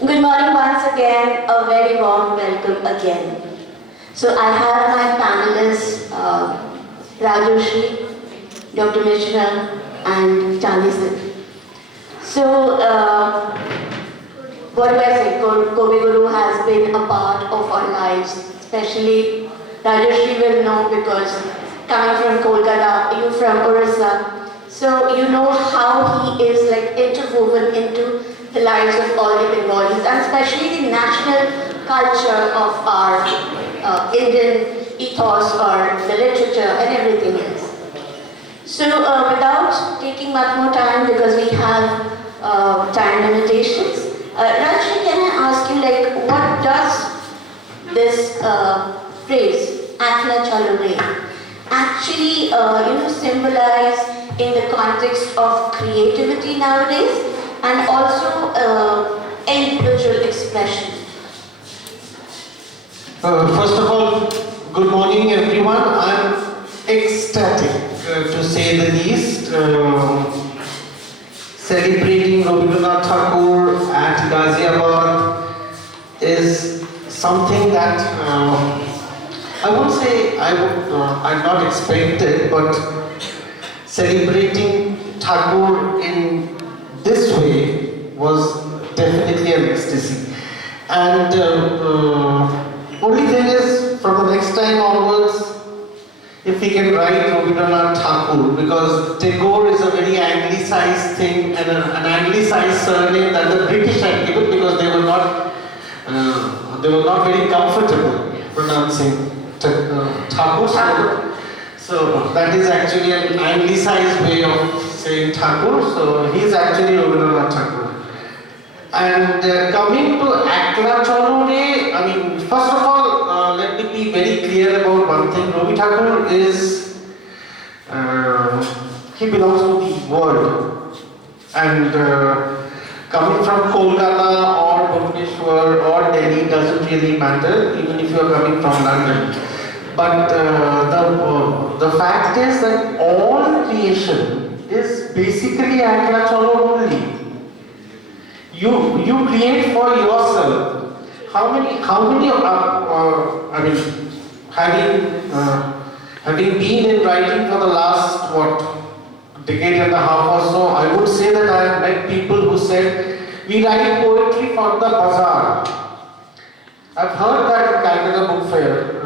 Good morning once again, a very warm welcome again. So I have my panelists, Rajorshi, Dr. Mishra and Chandni. So, what do I say? Kobe Guru has been a part of our lives, especially Rajorshi will know because coming from Kolkata, you from Orissa, so you know how he is like interwoven into the lives of all the Bengalis and especially the national culture of our Indian ethos or the literature and everything else. So without taking much more time because we have time limitations, Rajri, can I ask you like what does this phrase "EKLA CHALO" actually symbolize in the context of creativity nowadays and also individual expression? First of all, good morning everyone. I'm ecstatic to say the least. Celebrating Rabindranath Tagore at Ghaziabad is something that I would say I'd not expected, but celebrating Tagore in this way was definitely an ecstasy. And only thing is, from the next time onwards, if we can write Rabindranath Tagore, because Tagore is a very anglicized thing and an anglicized surname that the British had given because they were not very comfortable pronouncing Tagore. So that is actually an anglicized way of saying Tagore. So he is actually Rabindranath Tagore. And coming to EKLA CHALO, I mean, first of all, let me be very clear about one thing. Ravi Tagore is, he belongs to the world. And coming from Kolkata or Bhubaneswar or Delhi doesn't really matter, even if you are coming from London. But the fact is that all creation is basically EKLA CHALO only. You create for yourself. How many I mean, having been in writing for the last decade and a half or so, I would say that I have met people who said we write poetry for the bazaar. I've heard that at Calcutta Book Fair,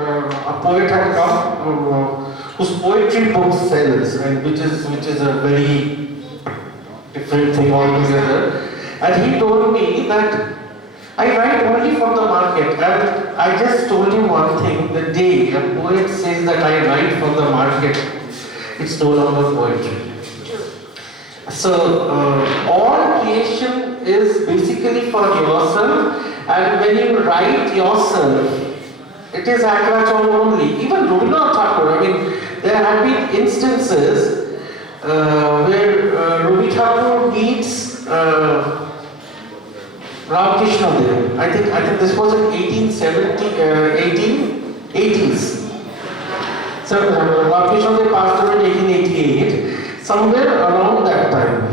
a poet had come whose poetry book sells, and which is a very different thing altogether. And he told me that I write only for the market. And I just told him one thing: the day a poet says that I write for the market, it's no longer poetry. So all creation is basically for yourself. And when you write yourself, it is EKLA CHALO only. Even Rabindranath Tagore, I mean, there have been instances where Ravi Tagore meets Ramakrishna Dev. I think this was in 1880s. So Ramakrishna Dev passed away in 1888, somewhere around that time.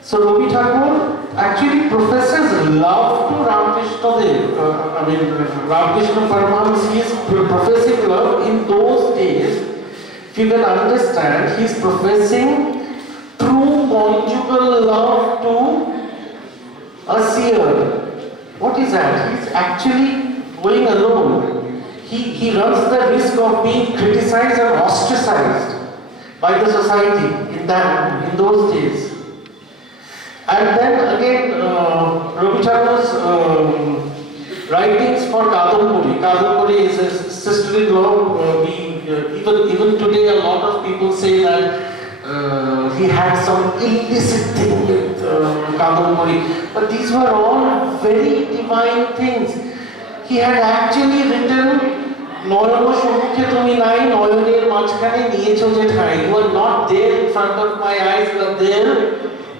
So Ravi Tagore actually professes love to Ramakrishna Dev. Ramakrishna Paramahansa, he is professing love in those days. If you can understand, he is professing true conjugal love to a seer. What is that? He is actually going alone. He runs the risk of being criticized and ostracized by the society in those days. And then again, Ravi Tagore's writings for Kadamburi. Kadamburi is his sister-in-law. Even today, a lot of people say that he had some illicit thing with Kadamburi. But these were all very divine things. He had actually written Noyano Shomukhe Tumi Nai, Noyoner Machkhane Niyecho Je Thai. You are not there in front of my eyes, you are there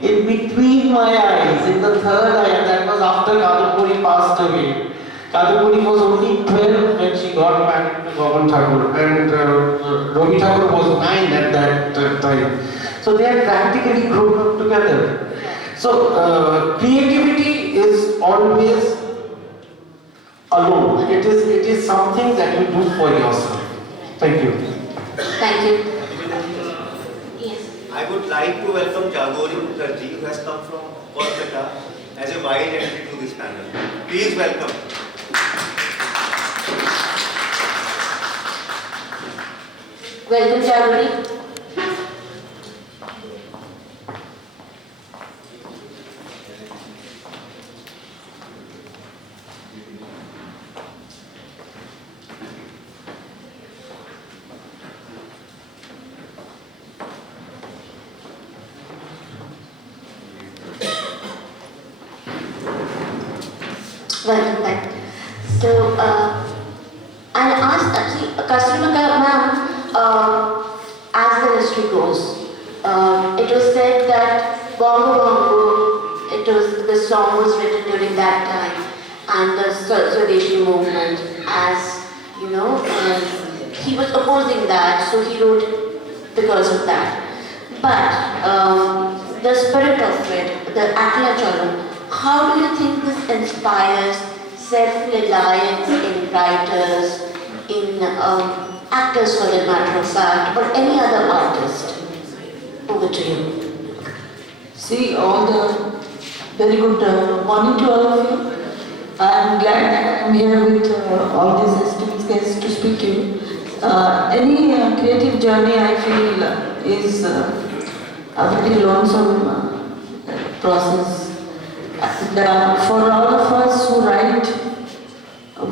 in between my eyes, in the third eye, and that was after Kadamburi passed away. Kadamburi was only 12 when she got married to Govan Tagore, and Ravi Tagore was 9 at that time. So they had practically grown up together. So creativity is always alone. It is something that you do for yourself. Thank you. Thank you. Yes. I would like to welcome Jagari Mukherjee, who has come from Kolkata as a wild entry to this panel. Please welcome. Welcome, Jagari. Welcome back. So, I'll ask actually, Kasturika ma'am, as the history goes, it was said that Bongo Bongo, the song was written during that time, and the Swadeshi movement, as you know, he was opposing that, so he wrote because of that. But the spirit of it, the EKLA CHALO, how do you think this inspires self-reliance in writers, in actors for the matter of fact, or any other artist? Over to you. See, all the very good morning to all of you. I'm glad I'm here with all these esteemed guests to speak to you. Any creative journey I feel is a very lonesome process. And for all of us who write,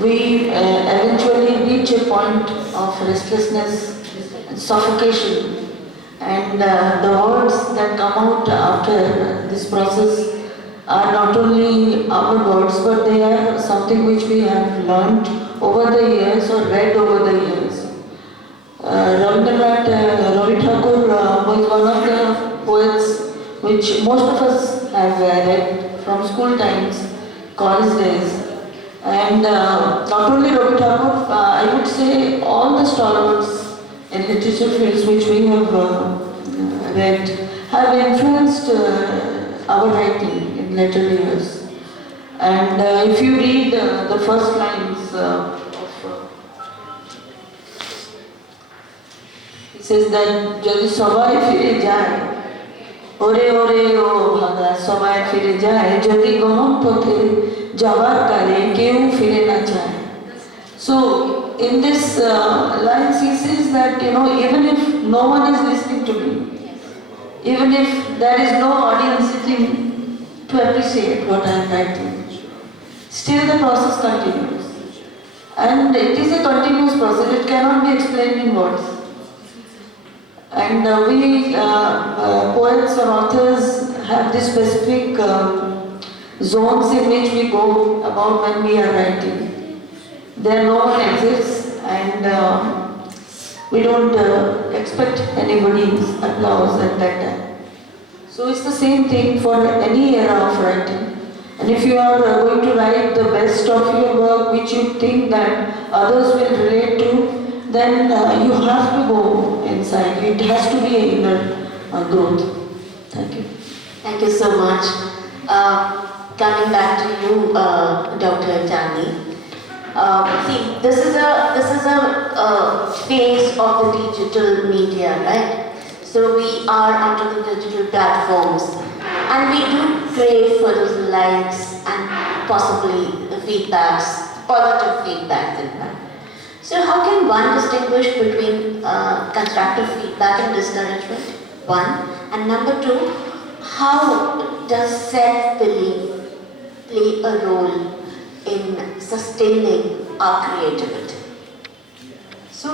we eventually reach a point of restlessness and suffocation. And the words that come out after this process are not only our words, but they are something which we have learned over the years or read over the years. Ravi Thakur was one of the poets which most of us have read from school times, college days. And not only Ravi Thakur, I would say all the stalwarts in literature fields which we have read have influenced our writing in later years. And if you read the first lines it says that যদি সবাই ফিরে যায় ওরে ওরে ও ভাগা সবাই ফিরে যায় যদি গহন পথে যাবার কালে কেউ ফিরে না চায়. So in this lines he says that even if no one is listening to me, even if there is no audience sitting to appreciate what I am writing, still the process continues. And it is a continuous process, it cannot be explained in words. And we poets or authors have this specific zones in which we go about when we are writing. There no one exists, and we don't expect anybody's applause at that time. So it's the same thing for any era of writing. And if you are going to write the best of your work which you think that others will relate to, then you have to go inside. It has to be inner growth. Thank you. Thank you so much. Coming back to you, Dr. Chandni. See, this is a phase of the digital media, right? So we are onto the digital platforms, and we do crave for those likes and possibly the feedbacks, positive feedbacks in fact. So how can one distinguish between constructive feedback and discouragement? One. And number two, how does self-belief play a role in sustaining our creativity? So,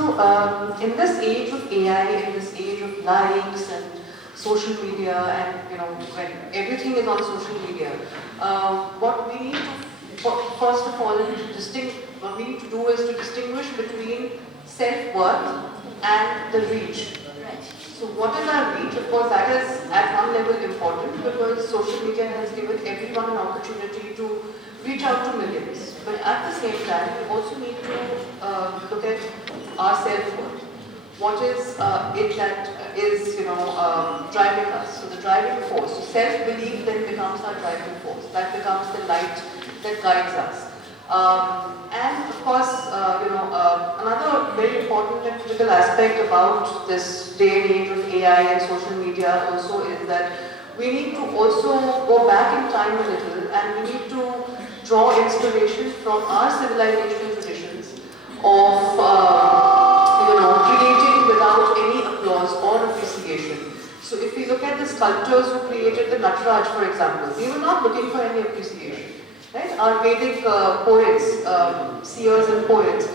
in this age of AI, in this age of likes and social media, and when everything is on social media, what we need to first of all what we need to do is to distinguish between self-worth and the reach. So what is our reach? Of course, that is at one level important because social media has given everyone an opportunity to reach out to millions. But at the same time, we also need to look at our self-worth. What is it that is, driving us. So the driving force, so self-belief then becomes our driving force. That becomes the light that guides us. And of course, another very important and critical aspect about this day and age of AI and social media also is that we need to also go back in time a little, and we need to draw inspiration from our civilizational traditions of creating without any applause or appreciation. So if we look at the sculptors who created the Nataraj, for example, we were not looking for any appreciation. Right? Our Vedic poets, seers and poets,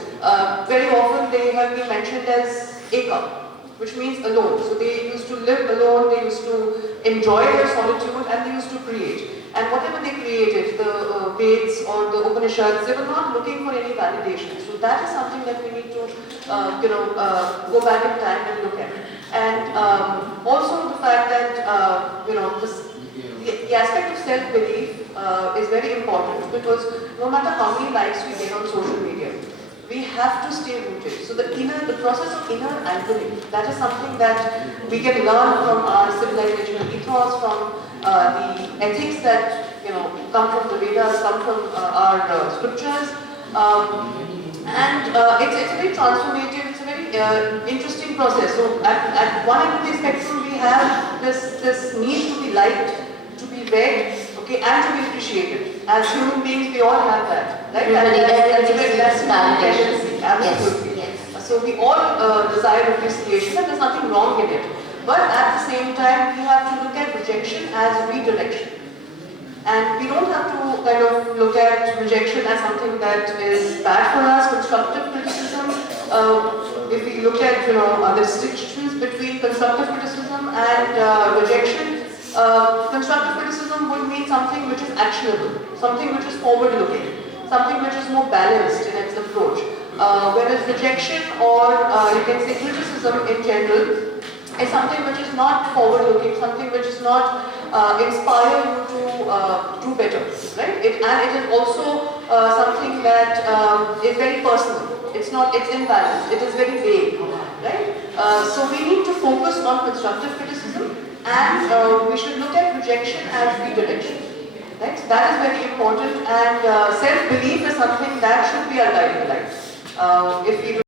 very often they have been mentioned as Eka, which means alone. So they used to live alone, they used to enjoy their solitude, and they used to create. And whatever they created, the Veds or the Upanishads, they were not looking for any validation. So that is something that we need to, go back in time and look at. And also the fact that, the aspect of self-belief is very important, because no matter how many likes we get on social media, we have to stay rooted. So the process of inner anchoring, that is something that we can learn from our civilizational ethos, from the ethics that come from the Vedas, come from our scriptures, and it's a very transformative, it's a very interesting process. So at one end of the spectrum, we have this need to be liked, to be read, okay, and to be appreciated. As human beings, we all have that, right? That's validation. Absolutely. Yes. So we all desire appreciation, and there's nothing wrong in it. But at the same time, we have to look at rejection as redirection. And we don't have to kind of look at rejection as something that is bad for us. Constructive criticism, if we look at the distinctions between constructive criticism and rejection, constructive criticism would mean something which is actionable, something which is forward-looking, something which is more balanced in its approach. Whereas rejection, or you can say criticism in general, is something which is not forward-looking, something which is not inspire you to do better, right? And it is also something that is very personal. It's imbalanced. It is very vague, right? So we need to focus on constructive criticism, and we should look at rejection as redirection, right? So that is very important, and self-belief is something that should be our guiding light. If we